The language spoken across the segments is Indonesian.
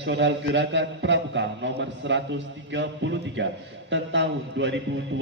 Nasional Gerakan Pramuka nomor 133 tahun 2025.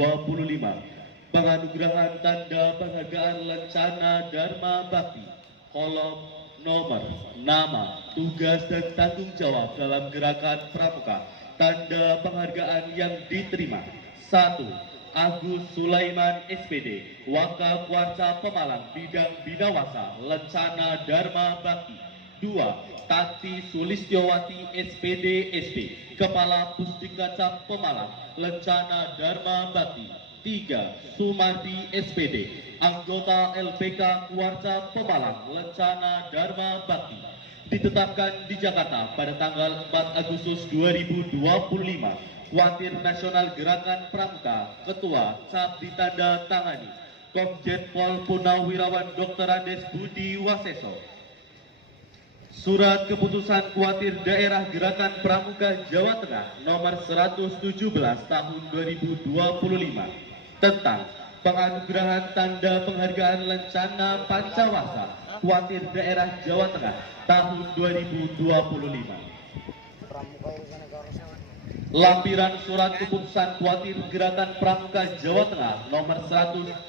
Penganugerahan tanda penghargaan Lencana Dharma Bakti, kolom nomor, nama, tugas dan tanggung jawab dalam Gerakan Pramuka. Tanda penghargaan yang diterima: 1. Agus Sulaiman SPD, Wakakuarsa Pemalang, bidang Bidawasa, Lencana Dharma Bakti. 2. Tati Sulistyowati SPD SP, Kepala Pusdikacap Pemalang, Lencana Dharma Bakti. 3. Sumardi SPD, anggota LPK Kuarsa Pemalang, Lencana Dharma Bakti. Ditetapkan di Jakarta pada tanggal 4 Agustus 2025. Kuatir Nasional Gerakan Pramuka, Ketua, cap ditanda tangani Komjen Pol Purnawirawan Dr. Andes Budi Waseso. Surat Keputusan Kuatir Daerah Gerakan Pramuka Jawa Tengah nomor 117 tahun 2025 tentang penganugerahan tanda penghargaan Lencana Pancawasa Kuatir Daerah Jawa Tengah tahun 2025. Lampiran Surat Keputusan Kuatir Gerakan Pramuka Jawa Tengah nomor 117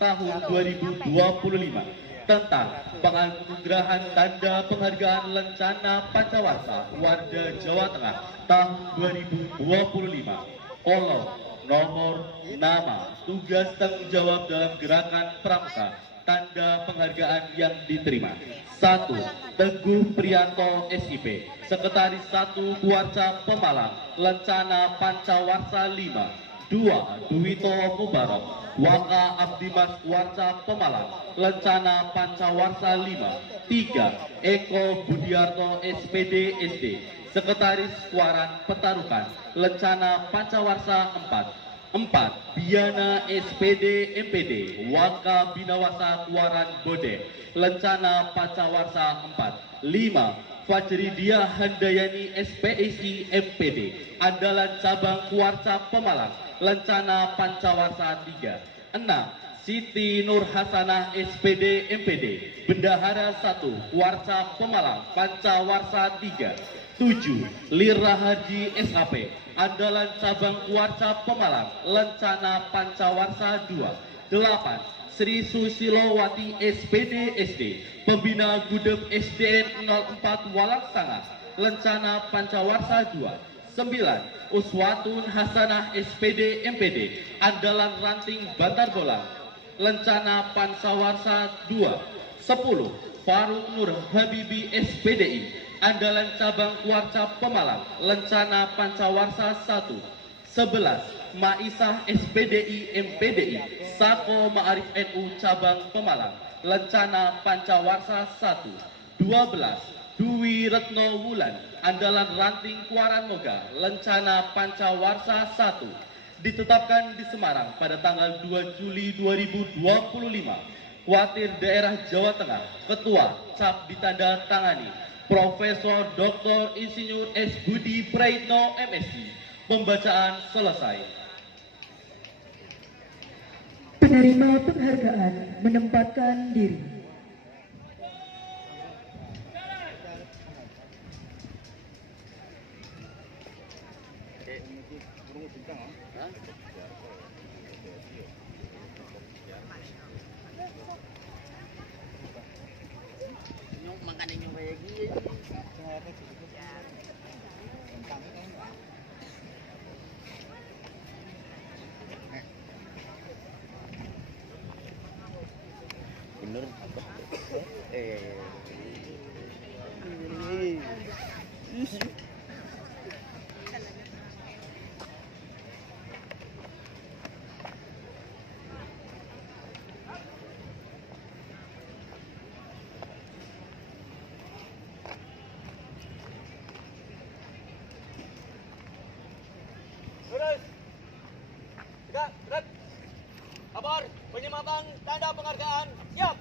tahun 2025 tentang penganugerahan tanda penghargaan Lencana Pancawasa Warga Jawa Tengah tahun 2025. Kolom nomor, nama, tugas tanggung jawab dalam Gerakan Pramuka. Tanda penghargaan yang diterima: 1. Teguh Prianto SIP, Sekretaris 1 Kuarsa Pemalang, Lencana Pancawarsa 5. 2. Duwito Mubarok, Waka Abdimas Kuarsa Pemalang, Lencana Pancawarsa 5. 3. Eko Budiarto SPD SD, Sekretaris Kuaran Petarukan, Lencana Pancawarsa 4. 4. Biana SPD MPD, Waka Binawasa Kuaran Bode, Lencana Pancawarsa 4. 5. Fajridia Handayani SPSI MPD, Andalan Cabang Kuarsa Pemalang, Lencana Pancawarsa 3. 6. Siti Nur Hasanah SPD MPD, Bendahara 1 Kuarsa Pemalang, Pancawarsa 3. 7. Lira Haji SHP, Andalan Cabang Kuarsa Pemalang, Lencana Pancawarsa 2. 8. Sri Susilowati SPD SD, Pembina Gudeg SDN 04 Walangsanga, Lencana Pancawarsa 2. 9. Uswatun Hasanah SPD MPD, Andalan Ranting Bantar Bolang, Lencana Pancawarsa 2. 10. Faruk Nur Habibi SPDI, Andalan Cabang Kuarsa Pemalang, Lencana Pancawarsa 1. 11. Maisah SPDI MPDI, Sako Ma'arif NU Cabang Pemalang, Lencana Pancawarsa 1. 12. Dwi Retno Wulan, Andalan Ranting Kuaran Moga, Lencana Pancawarsa 1. Ditetapkan di Semarang pada tanggal 2 Juli 2025. Kuatir Daerah Jawa Tengah, Ketua, cap ditanda tangani Profesor Dr. Insinyur S. Budi Praitno MSc. Pembacaan selesai. Penerima penghargaan menempatkan diri. Bener Lurus. Tegak, gerak. Kabar, penyematan tanda penghargaan, siap.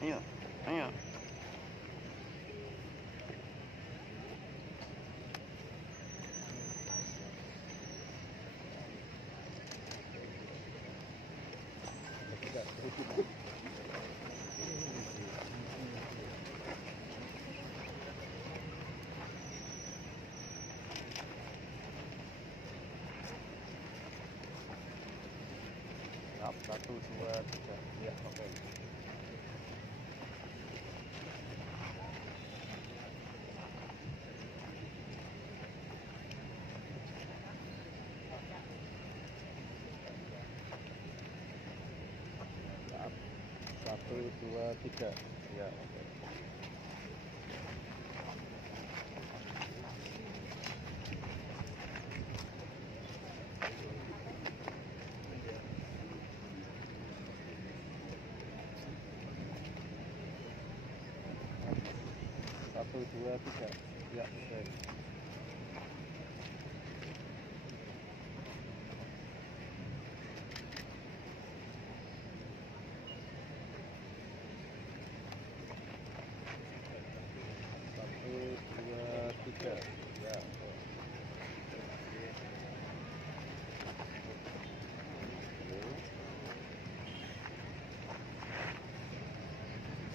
Ayo, ayo. Siap, 1, 2, 3. Ya, oke. Siap. 1, 2, 3. Ya, oke. Satu, dua, tiga. Ya, oke. Satu, dua, tiga. Ya, oke.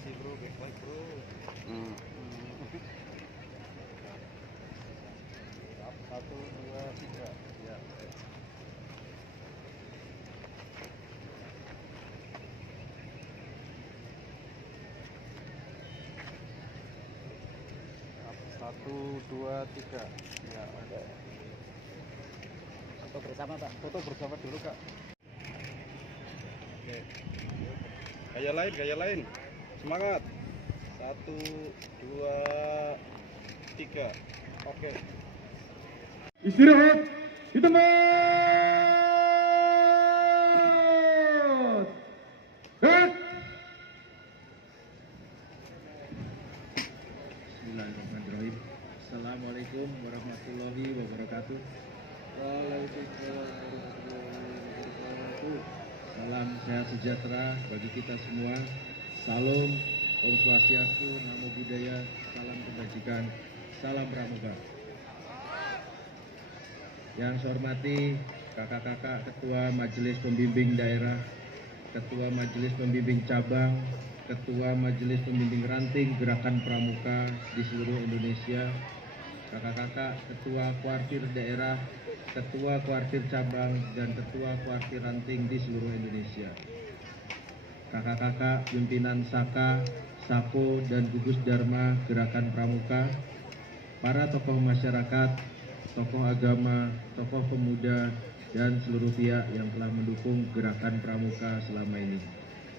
Si bro, baik bro. Siap, 1, 2, 3. Ya, oke. Siap, 1, 2, 3. Ya, oke. Foto bersama, Pak. Foto bersama dulu, Kak. Oke. Gaya lain. Semangat. 1, 2, 3. Oke. Istirahat di tempat. Gerak. Bismillahirrahmanirrahim. Assalamualaikum warahmatullahi wabarakatuh. Waalaikumsalam warahmatullahi wabarakatuh. Salam sehat sejahtera bagi kita semua. Salam Om Swastiastu, Namo Buddhaya, salam kebajikan, salam pramuka. Yang saya hormati kakak-kakak Ketua Majelis Pembimbing Daerah, Ketua Majelis Pembimbing Cabang, Ketua Majelis Pembimbing Ranting Gerakan Pramuka di seluruh Indonesia, kakak-kakak Ketua Kuartir Daerah, Ketua Kuartir Cabang, dan Ketua Kuartir Ranting di seluruh Indonesia. Kakak-kakak pimpinan Saka, Sako, dan Gugus Dharma Gerakan Pramuka, para tokoh masyarakat, tokoh agama, tokoh pemuda, dan seluruh pihak yang telah mendukung Gerakan Pramuka selama ini,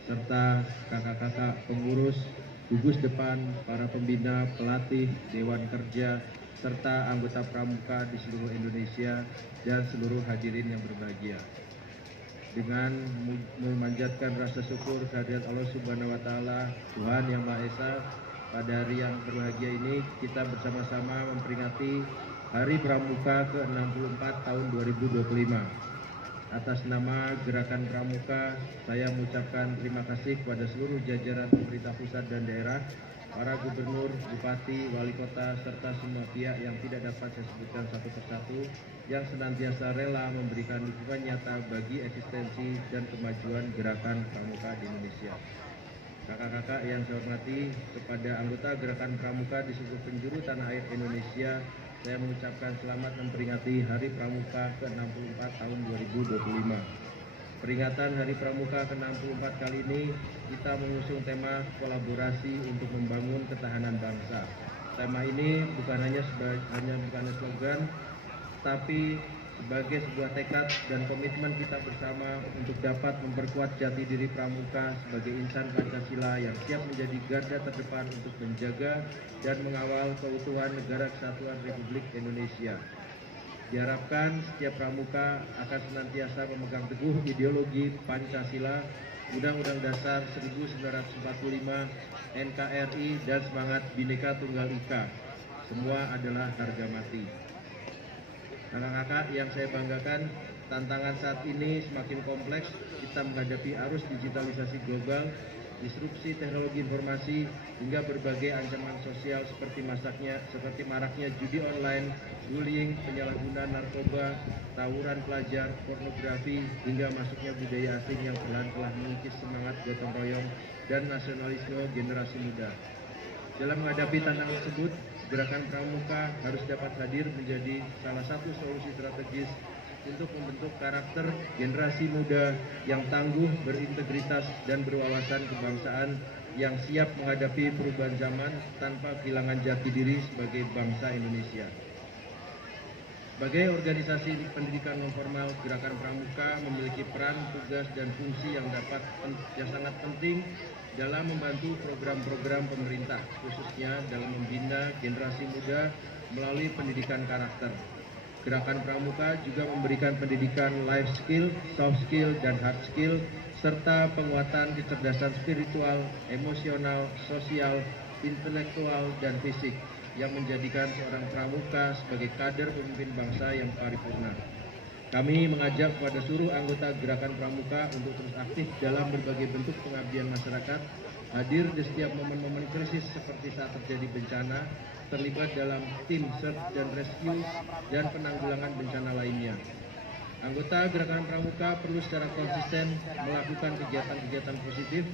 serta kakak-kakak pengurus, gugus depan, para pembina, pelatih, dewan kerja, serta anggota Pramuka di seluruh Indonesia, dan seluruh hadirin yang berbahagia. Dengan memanjatkan rasa syukur kehadirat Allah Subhanahu wa Ta'ala, Tuhan Yang Maha Esa, pada hari yang berbahagia ini kita bersama-sama memperingati Hari Pramuka ke-64 tahun 2025. Atas nama Gerakan Pramuka, saya mengucapkan terima kasih kepada seluruh jajaran pemerintah pusat dan daerah, para gubernur, bupati, wali kota, serta semua pihak yang tidak dapat saya sebutkan satu persatu, yang senantiasa rela memberikan dukungan nyata bagi eksistensi dan kemajuan Gerakan Pramuka di Indonesia. Kakak-kakak yang saya hormati, kepada anggota Gerakan Pramuka di seluruh penjuru tanah air Indonesia, saya mengucapkan selamat memperingati Hari Pramuka ke-64 tahun 2025. Peringatan Hari Pramuka ke-64 kali ini kita mengusung tema kolaborasi untuk membangun ketahanan bangsa. Tema ini bukan hanya slogan, tapi sebagai sebuah tekad dan komitmen kita bersama untuk dapat memperkuat jati diri Pramuka sebagai insan Pancasila yang siap menjadi garda terdepan untuk menjaga dan mengawal keutuhan Negara Kesatuan Republik Indonesia. Diharapkan setiap Pramuka akan senantiasa memegang teguh ideologi Pancasila, Undang-Undang Dasar 1945, NKRI, dan semangat Bhinneka Tunggal Ika. Semua adalah harga mati. Kakak-kakak yang saya banggakan, tantangan saat ini semakin kompleks. Kita menghadapi arus digitalisasi global, disrupsi teknologi informasi, hingga berbagai ancaman sosial seperti maraknya judi online, bullying, penyalahgunaan narkoba, tawuran pelajar, pornografi, hingga masuknya budaya asing yang perlahan telah mengikis semangat gotong royong dan nasionalisme generasi muda. Dalam menghadapi tantangan tersebut, Gerakan Pramuka harus dapat hadir menjadi salah satu solusi strategis untuk membentuk karakter generasi muda yang tangguh, berintegritas, dan berwawasan kebangsaan yang siap menghadapi perubahan zaman tanpa kehilangan jati diri sebagai bangsa Indonesia. Sebagai organisasi pendidikan nonformal, Gerakan Pramuka memiliki peran, tugas, dan fungsi yang sangat penting dalam membantu program-program pemerintah, khususnya dalam membina generasi muda melalui pendidikan karakter. Gerakan Pramuka juga memberikan pendidikan life skill, soft skill, dan hard skill, serta penguatan kecerdasan spiritual, emosional, sosial, intelektual, dan fisik yang menjadikan seorang pramuka sebagai kader pemimpin bangsa yang paripurna. Kami mengajak kepada seluruh anggota Gerakan Pramuka untuk terus aktif dalam berbagai bentuk pengabdian masyarakat, hadir di setiap momen-momen krisis seperti saat terjadi bencana, terlibat dalam tim search dan rescue, dan penanggulangan bencana lainnya. Anggota Gerakan Pramuka perlu secara konsisten melakukan kegiatan-kegiatan positif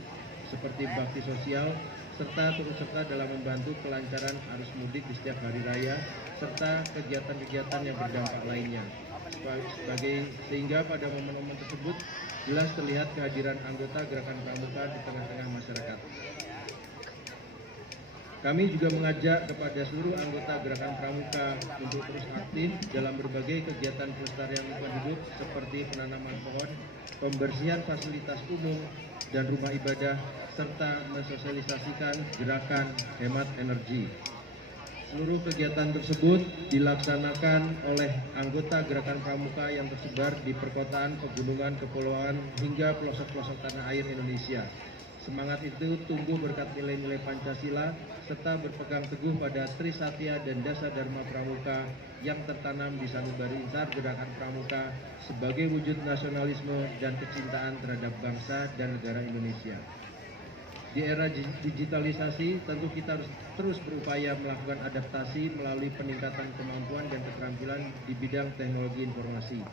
seperti bakti sosial, serta turut serta dalam membantu kelancaran arus mudik di setiap hari raya, serta kegiatan-kegiatan yang berdampak lainnya. Sehingga pada momen-momen tersebut jelas terlihat kehadiran anggota Gerakan Pramuka di tengah-tengah masyarakat. Kami juga mengajak kepada seluruh anggota Gerakan Pramuka untuk terus aktif dalam berbagai kegiatan pelestarian lingkungan hidup seperti penanaman pohon, pembersihan fasilitas umum dan rumah ibadah, serta mensosialisasikan gerakan hemat energi. Seluruh kegiatan tersebut dilaksanakan oleh anggota Gerakan Pramuka yang tersebar di perkotaan, pegunungan, kepulauan, hingga pelosok-pelosok tanah air Indonesia. Semangat itu tumbuh berkat nilai-nilai Pancasila serta berpegang teguh pada Trisatya dan Dasa Dharma Pramuka yang tertanam di sanubari insar Gerakan Pramuka sebagai wujud nasionalisme dan kecintaan terhadap bangsa dan negara Indonesia. Di era digitalisasi, tentu kita harus terus berupaya melakukan adaptasi melalui peningkatan kemampuan dan keterampilan di bidang teknologi informasi.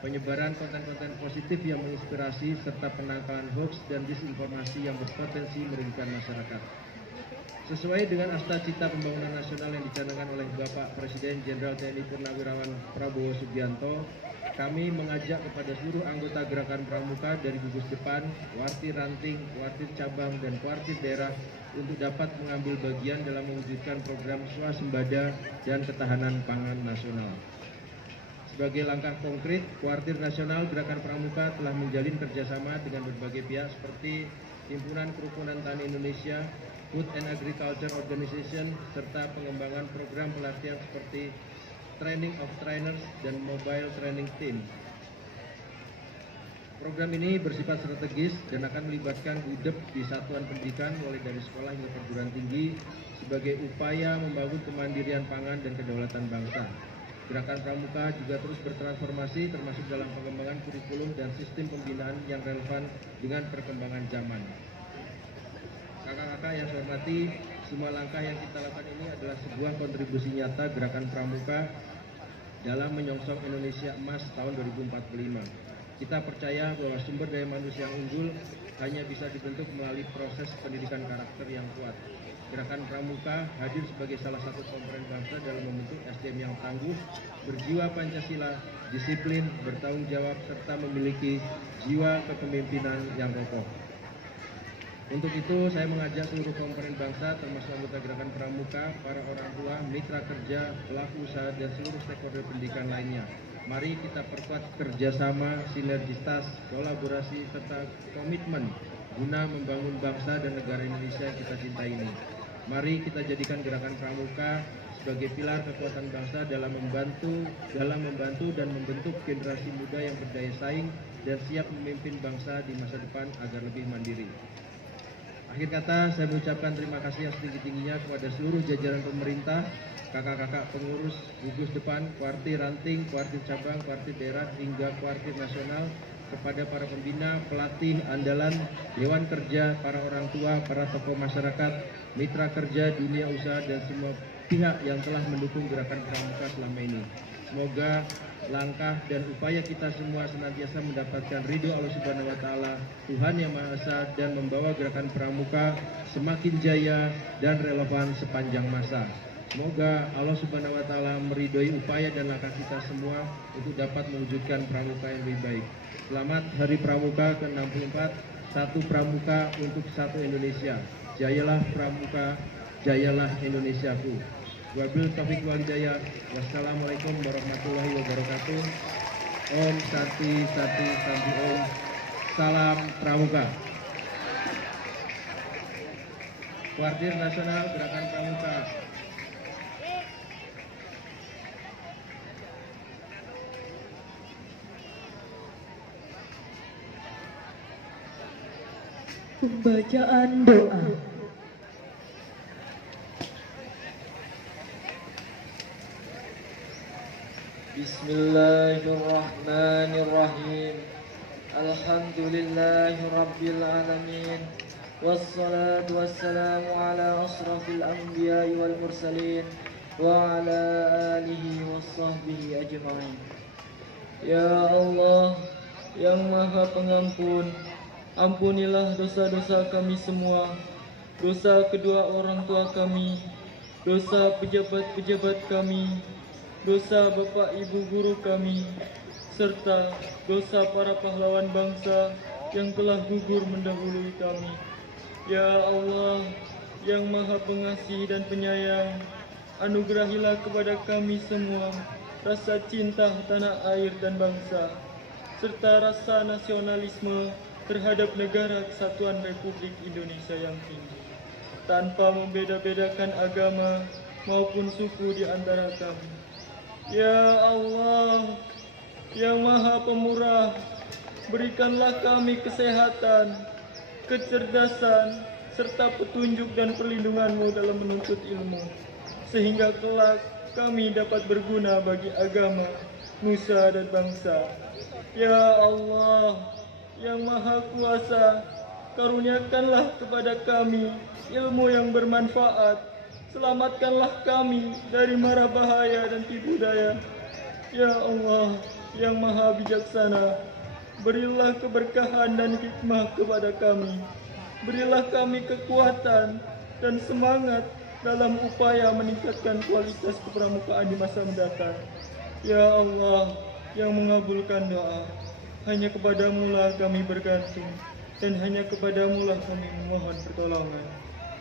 Penyebaran konten-konten positif yang menginspirasi serta penangkalan hoax dan disinformasi yang berpotensi merugikan masyarakat. Sesuai dengan Asta-Cita Pembangunan Nasional yang dicanangkan oleh Bapak Presiden Jenderal TNI Purnawirawan Prabowo Subianto, kami mengajak kepada seluruh anggota Gerakan Pramuka dari gugus depan, kuartir ranting, kuartir cabang, dan kuartir daerah untuk dapat mengambil bagian dalam mewujudkan program swasembada dan ketahanan pangan nasional. Sebagai langkah konkret, Kuartir Nasional Gerakan Pramuka telah menjalin kerjasama dengan berbagai pihak seperti Himpunan Kerukunan Tani Indonesia, Food and Agriculture Organization, serta pengembangan program pelatihan seperti Training of Trainers dan Mobile Training Team. Program ini bersifat strategis dan akan melibatkan UDEP di satuan pendidikan mulai dari sekolah hingga perguruan tinggi sebagai upaya membangun kemandirian pangan dan kedaulatan bangsa. Gerakan Pramuka juga terus bertransformasi termasuk dalam pengembangan kurikulum dan sistem pembinaan yang relevan dengan perkembangan zaman. Kakak-kakak yang saya hormati, semua langkah yang kita lakukan ini adalah sebuah kontribusi nyata Gerakan Pramuka dalam menyongsong Indonesia Emas tahun 2045. Kita percaya bahwa sumber daya manusia yang unggul hanya bisa dibentuk melalui proses pendidikan karakter yang kuat. Gerakan Pramuka hadir sebagai salah satu komponen bangsa dalam membentuk SDM yang tangguh, berjiwa Pancasila, disiplin, bertanggung jawab, serta memiliki jiwa kepemimpinan yang kokoh. Untuk itu, saya mengajak seluruh komponen bangsa, termasuk anggota Gerakan Pramuka, para orang tua, mitra kerja, pelaku usaha, dan seluruh stakeholder pendidikan lainnya. Mari kita perkuat kerjasama, sinergitas, kolaborasi, serta komitmen guna membangun bangsa dan negara Indonesia yang kita cintai ini. Mari kita jadikan Gerakan Pramuka sebagai pilar kekuatan bangsa dalam membantu dan membentuk generasi muda yang berdaya saing dan siap memimpin bangsa di masa depan agar lebih mandiri. Akhir kata, saya mengucapkan terima kasih yang setinggi-tingginya kepada seluruh jajaran pemerintah, kakak-kakak pengurus gugus depan, kuartir ranting, kuartir cabang, kuartir daerah, hingga kuartir nasional, kepada para pembina, pelatih andalan, dewan kerja, para orang tua, para tokoh masyarakat, mitra kerja, dunia usaha, dan semua pihak yang telah mendukung gerakan pramuka selama ini. Semoga langkah dan upaya kita semua senantiasa mendapatkan ridho Allah Subhanahu wa Ta'ala, Tuhan Yang Maha Esa, dan membawa gerakan pramuka semakin jaya dan relevan sepanjang masa. Semoga Allah Subhanahu wa Ta'ala meridhoi upaya dan langkah kita semua untuk dapat mewujudkan pramuka yang lebih baik. Selamat Hari Pramuka ke-64, satu pramuka untuk satu Indonesia. Jayalah pramuka, jayalah Indonesiaku. Wabil taufiq wal hidayah. Wassalamualaikum warahmatullahi wabarakatuh. Om Santi Santi Santi Om. Salam Pramuka. Kuartir Nasional Gerakan Pramuka. Pembacaan doa. Bismillahirrahmanirrahim. Alhamdulillahi rabbil alamin. Wassalatu wassalamu ala asrafil anbiya'i wal mursalin wa ala alihi wassahbihi ajma'in. Ya Allah, yang Maha Pengampun, ampunilah dosa-dosa kami semua, dosa kedua orang tua kami, dosa pejabat-pejabat kami, dosa bapak ibu guru kami, serta dosa para pahlawan bangsa yang telah gugur mendahului kami. Ya Allah, yang Maha Pengasih dan Penyayang, anugerahilah kepada kami semua rasa cinta tanah air dan bangsa, serta rasa nasionalisme terhadap negara kesatuan Republik Indonesia yang tinggi, tanpa membeda-bedakan agama maupun suku di antara kami. Ya Allah, yang Maha Pemurah, berikanlah kami kesehatan, kecerdasan, serta petunjuk dan perlindungan-Mu dalam menuntut ilmu, sehingga kelak kami dapat berguna bagi agama, nusa, dan bangsa. Ya Allah, yang Maha Kuasa, karuniakanlah kepada kami ilmu yang bermanfaat, selamatkanlah kami dari mara bahaya dan tipu daya. Ya Allah, yang Maha Bijaksana, berilah keberkahan dan hikmah kepada kami. Berilah kami kekuatan dan semangat dalam upaya meningkatkan kualitas kepramukaan di masa mendatang. Ya Allah, yang mengabulkan doa, hanya kepadamu lah kami bergantung, dan hanya kepadamu lah kami memohon pertolongan.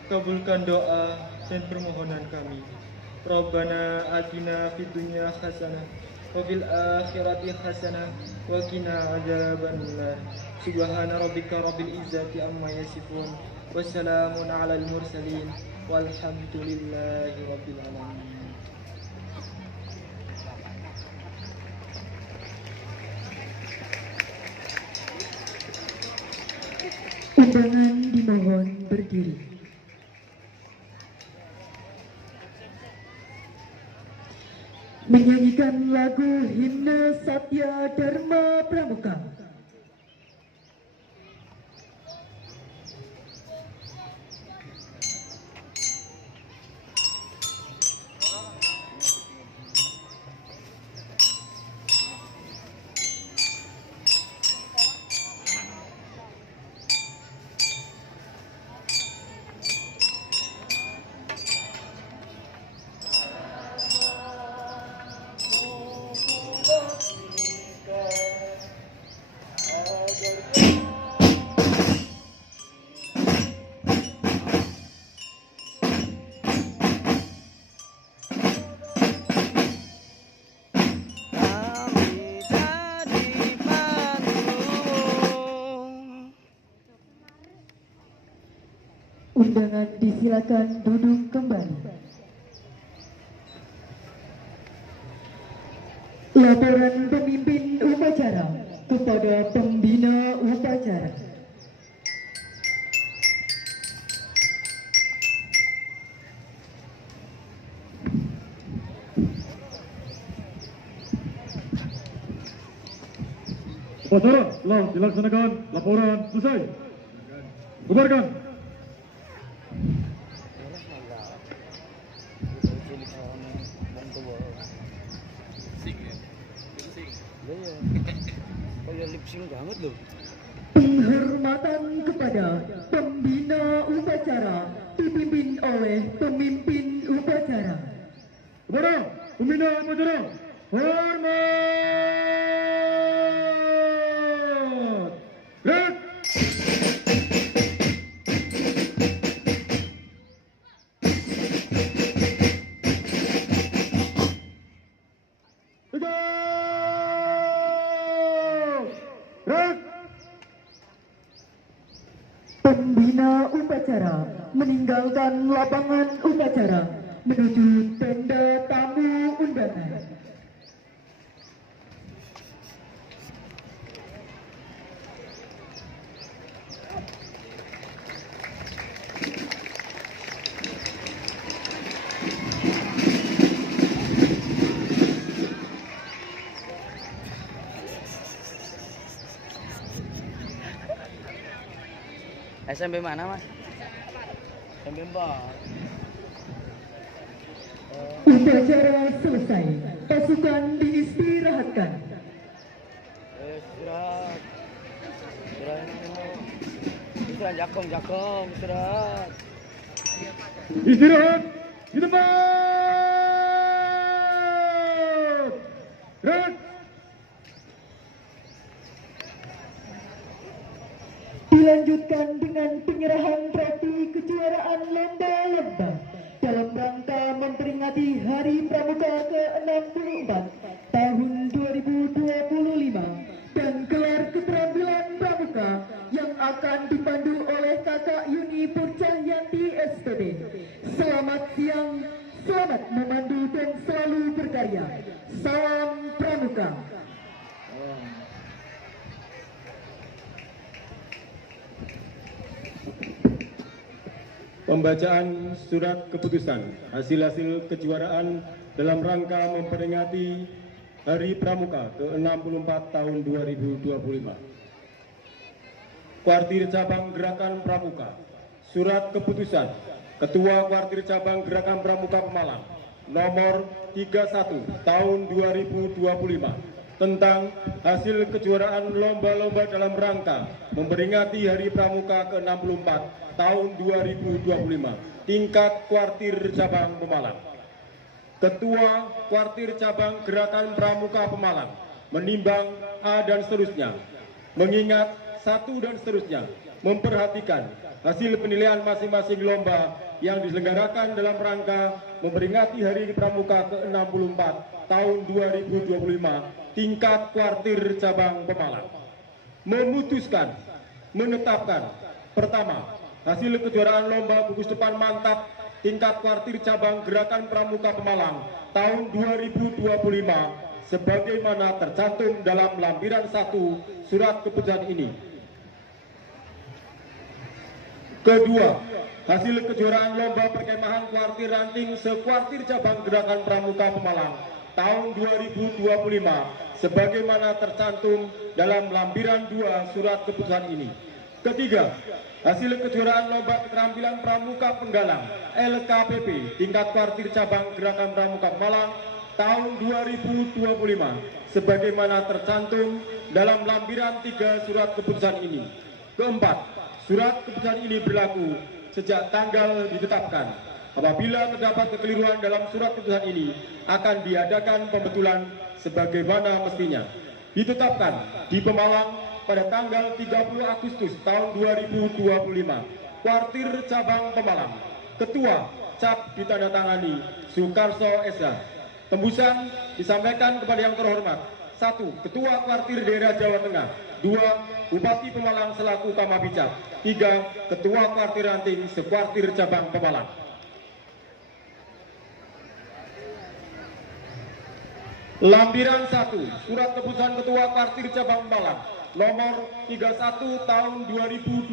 Kabulkan doa dan permohonan kami. Rabbana atina fid dunya hasanah wa fil akhirati hasanah wa qina adzabannar. Subhana rabbika rabbil izzati amma yasifun. Wassalamun alal mursalin walhamdulillahi rabbil alamin. Undangan dimohon berdiri. Menyanyikan lagu Himne Satya Dharma Pramuka. Undangan disilakan duduk kembali. Laporan pemimpin upacara kepada pembina upacara. Upacara telah dilaksanakan. Laporan selesai. Bubarkan. Penghormatan kepada pembina upacara dipimpin oleh pemimpin upacara. Kepada pembina upacara, hormat. Red. Red. Pembina upacara meninggalkan lapangan upacara menuju tenda tamu undangan. SMP mana, Mas? SMP 4. Upacara selesai, pasukan diistirahatkan. Istirahat. Istirahat jakong, istirahat. Istirahat di tempat. Red. Dilanjutkan dengan penyerahan trofi kejuaraan lomba-lomba dalam rangka memperingati Hari Pramuka ke-64 tahun 2025 dan gelar keterampilan pramuka yang akan dipandu oleh Kakak Yuni Purcahyanti SPP. Selamat siang, selamat memandu dan selalu berkarya. Salam Pramuka. Pembacaan surat keputusan hasil-hasil kejuaraan dalam rangka memperingati Hari Pramuka ke-64 tahun 2025. Kuartir Cabang Gerakan Pramuka. Surat keputusan Ketua Kuartir Cabang Gerakan Pramuka Pemalang nomor 31 tahun 2025 tentang hasil kejuaraan lomba-lomba dalam rangka memperingati Hari Pramuka ke-64 tahun 2025 tingkat Kuartir Cabang Pemalang. Ketua Kuartir Cabang Gerakan Pramuka Pemalang menimbang A dan seterusnya, mengingat satu dan seterusnya, memperhatikan hasil penilaian masing-masing lomba yang diselenggarakan dalam rangka memperingati Hari Pramuka ke-64 tahun 2025 tingkat Kuartir Cabang Pemalang. Memutuskan, menetapkan, pertama, hasil kejuaraan lomba gugus depan mantap tingkat Kuartir Cabang Gerakan Pramuka Pemalang tahun 2025 sebagaimana tercantum dalam lampiran 1 surat keputusan ini. Kedua, hasil kejuaraan lomba perkemahan kuartir ranting sekuartir cabang Gerakan Pramuka Pemalang tahun 2025 sebagaimana tercantum dalam lampiran 2 surat keputusan ini. Ketiga, hasil kejuaraan lomba keterampilan pramuka penggalang LKPP tingkat kuartir cabang Gerakan Pramuka Pemalang tahun 2025 sebagaimana tercantum dalam lampiran 3 surat keputusan ini. Keempat, surat keputusan ini berlaku sejak tanggal ditetapkan. Apabila terdapat kekeliruan dalam surat keputusan ini, akan diadakan pembetulan sebagaimana mestinya. Ditetapkan di Pemalang pada tanggal 30 Agustus tahun 2025. Kuartir Cabang Pemalang. Ketua cap ditandatangani Sukarso Esa. Tembusan disampaikan kepada yang terhormat. 1. Ketua Kuartir Daerah Jawa Tengah. 2. Bupati Pemalang selaku Kamabicak. 3. Ketua Kuartir Ranting Sekuartir Cabang Pemalang. Lampiran 1. Surat keputusan Ketua Kuartir Cabang Pemalang nomor 31 tahun 2025.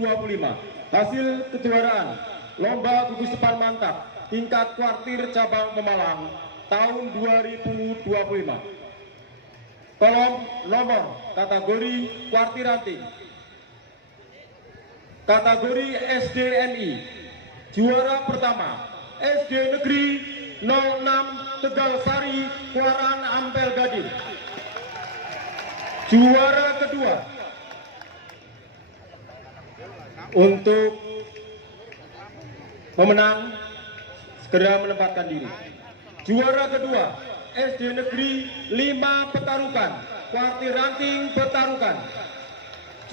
Hasil kejuaraan lomba gugus depan mantap tingkat Kuartir Cabang Pemalang tahun 2025. kolom nomor kategori kuartir ranting. Kategori SDNI, juara pertama SD Negeri 06 Tegal Sari, Kuaran Ampel Gading. Juara kedua untuk pemenang segera menempatkan diri. Juara kedua SD Negeri 5 Petarukan, Kuartir Ranting Petarukan.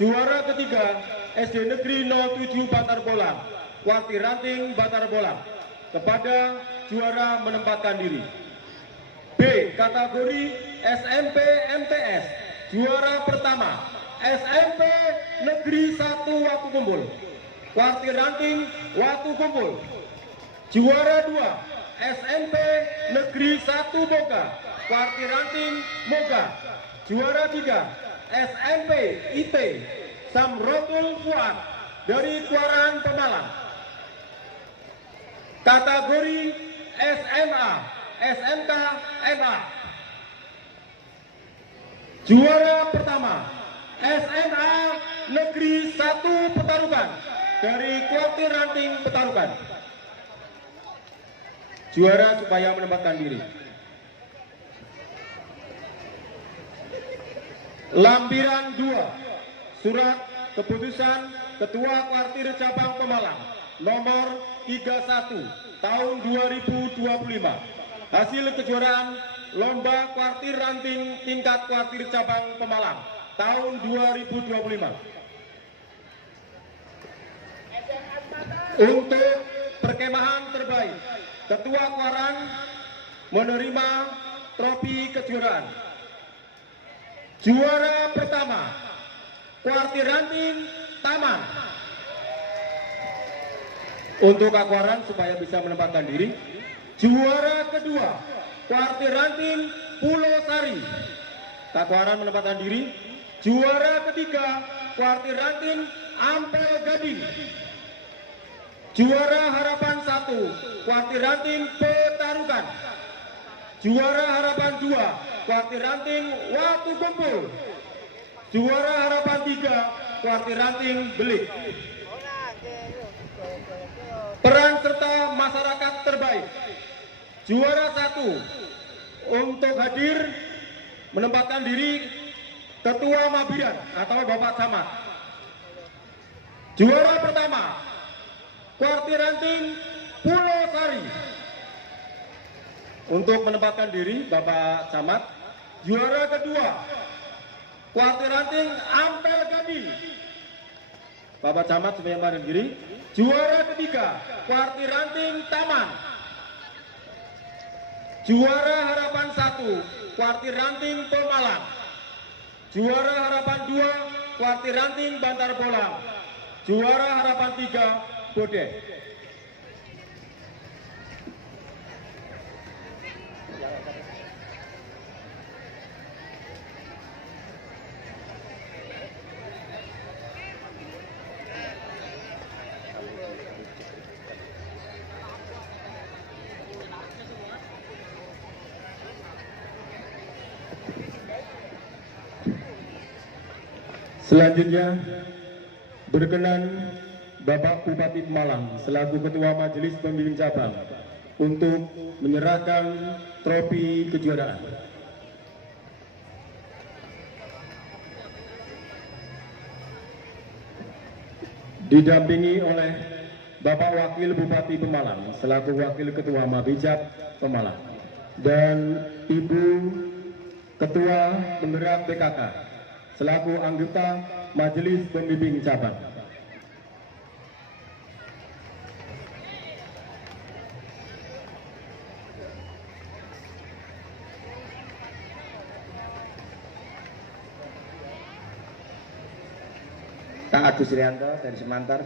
Juara ketiga SD Negeri 07 Bantar Bolang, Kuartir Ranting Bantar Bolang. Kepada juara menempatkan diri. B. Kategori SMP MTS, juara pertama SMP Negeri 1 Watu Kumpul, Kuartir Ranting Watu Kumpul. Juara 2 SMP Negeri 1 Moga, Kuartir Ranting Moga. Juara 3 SMP IT Samrotul Fuad dari Kuaran Pemalang. Kategori SMA SMK MA, juara pertama SMA Negeri 1 Petarukan dari Kuartir Ranting Petarukan. Juara supaya menempatkan diri. Lampiran 2 Surat Keputusan Ketua Kuartir Cabang Pemalang nomor 31 tahun 2025. Hasil kejuaraan Lomba Kuartir Ranting tingkat Kuartir Cabang Pemalang tahun 2025. Untuk perkemahan terbaik, Ketua Kuaran menerima trofi kejuaraan. Juara pertama Kuartir Ranting Taman. Untuk Kuaran supaya bisa menempatkan diri. Juara kedua Kuartir Ranting Pulau Sari. Kuaran menempatkan diri. Juara ketiga Kuartir Ranting Ampel Gading. Juara harapan 1 Kuartir Ranting Petarukan. Juara harapan 2 Kuartir Ranting Watu Kumpul. Juara harapan 3 Kuartir Ranting Belik. Peran serta masyarakat terbaik. Juara 1 untuk hadir menempatkan diri Ketua Mabiran atau Bapak Camat. Juara pertama Kuartir Ranting Pulau Sari. Untuk menempatkan diri Bapak Camat. Juara kedua Kuartir Ranting Ampel Gading. Bapak Camat supaya menempatkan diri. Juara ketiga Kuartir Ranting Taman. Juara harapan 1 Kuartir Ranting Pemalang. Juara harapan 2 Kuartir Ranting Bantar Bolang. Juara harapan 3 Bode. Selanjutnya berkenan Bapak Bupati Pemalang selaku Ketua Majelis Pembimbing Cabang untuk menyerahkan trofi kejuaraan. Didampingi oleh Bapak Wakil Bupati Pemalang selaku Wakil Ketua Mabijab Pemalang dan Ibu Ketua Penggerak PKK selaku anggota Majelis Pembimbing Cabang. Kak Agus Rianto dari Semantar.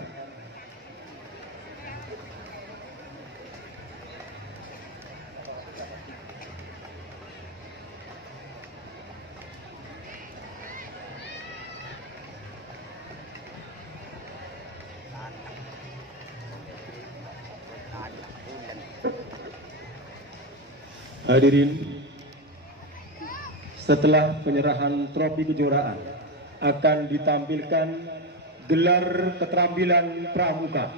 Hadirin Setelah penyerahan trofi kejuaraan, akan ditampilkan gelar keterampilan pramuka.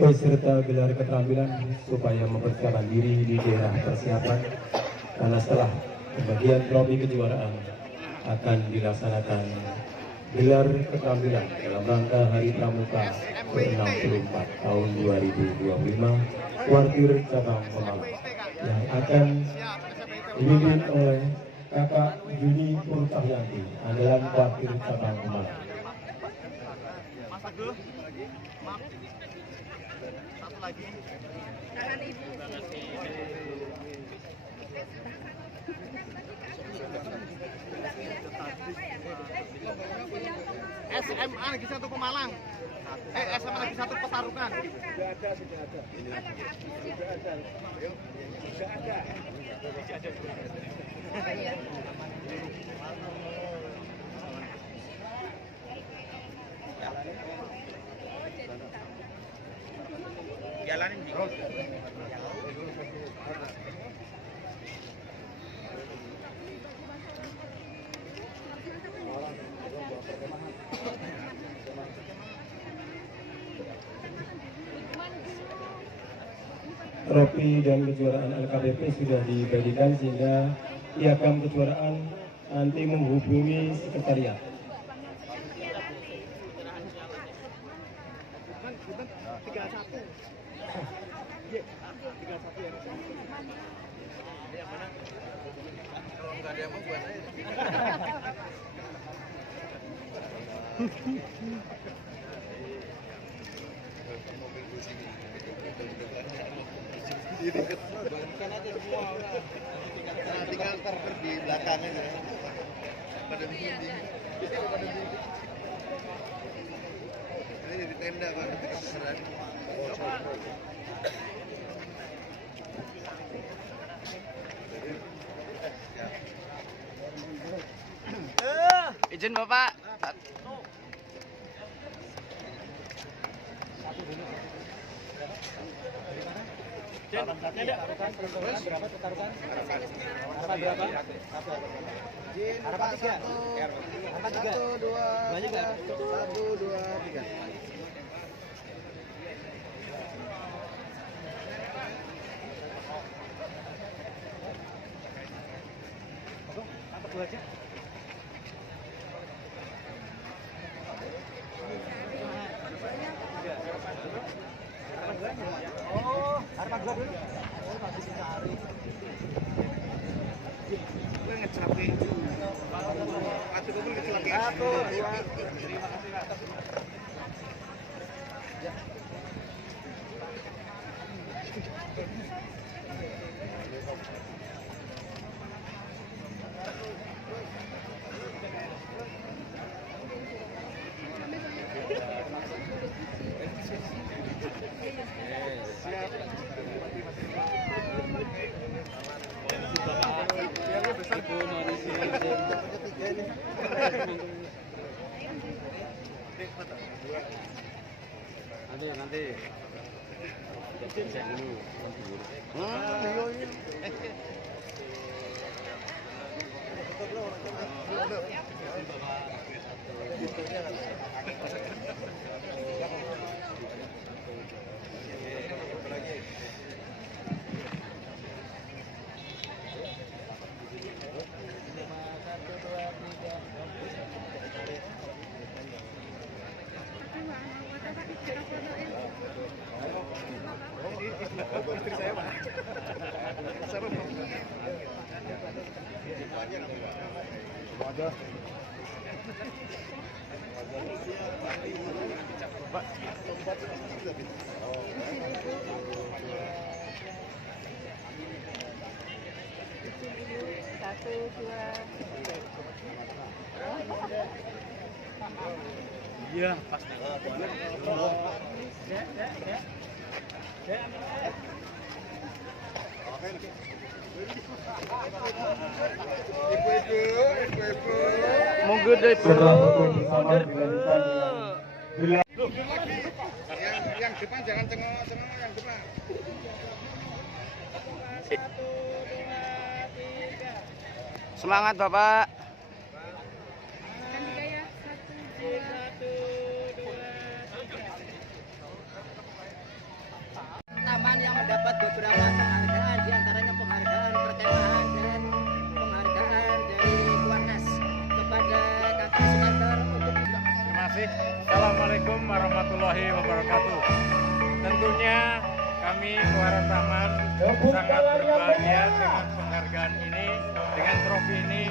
Peserta gelar keterampilan supaya mempersiapkan diri di daerah persiapan, karena setelah pembagian trofi kejuaraan akan dilaksanakan gelar keterampilan dalam rangka Hari Pramuka ke-64 tahun 2025 Kuartir Cabang Pemalang yang akan dipimpin oleh Kakak Yuni Purtahyanti, andalan Kuartir Cabang Pemalang. SMA Negeri 1 Pemalang. SMA Negeri 1 Petarungan. Jalanin di. Trofi dan kejuaraan LKPP sudah dibagikan sehingga piagam kejuaraan nanti menghubungi sekretariat. Tinggal di belakangnya. Ini di tenda kan. Izin Bapak. Harapan 3. Harapan 3. 1, 2, 3. 1, 2, 3. Harapan 2 dulu. Gue ngecelakin. Satu double kecelakaan. 1, 2. Terima kasih, Pak. Nanti cek dulu Istri saya Pak. Seru. Satu, dua. Iya, pasti. Monggo deh, Bu. Yang depan jangan cengok-cengok yang depan. Semangat Bapak. Taman yang mendapat beberapa penghargaan, diantaranya penghargaan perkemahan dan penghargaan dari Kuarnas kepada Kakak Sukandar untuk Terima kasih. Assalamualaikum warahmatullahi wabarakatuh. Tentunya kami Keluaran Taman sangat berbahagia dengan penghargaan ini, dengan trofi ini.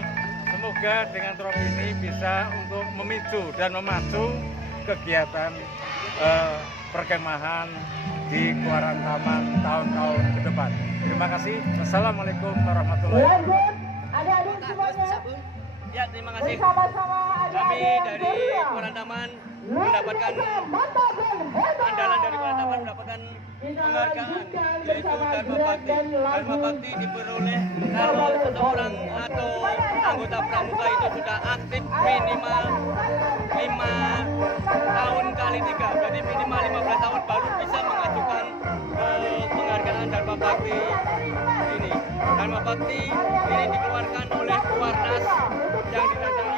Semoga dengan trofi ini bisa untuk memicu dan memacu kegiatan perkemahan di Keluaran Taman tahun-tahun ke depan. Terima kasih. Wassalamualaikum warahmatullahi wabarakatuh. Adik-adik semuanya. Ya, terima kasih. Kami dari Keluaran Taman mendapatkan andalan dari Keluaran Taman mendapatkan penghargaan yaitu Dharma Bakti. Dharma Bakti diperoleh kalau seseorang atau anggota pramuka itu sudah aktif minimal 5 tahun kali 3, berarti minimal 15 tahun baru bisa mengajukan penghargaan Dharma Bakti ini. Dharma Bakti ini dikeluarkan oleh Kuarnas yang ditandatangani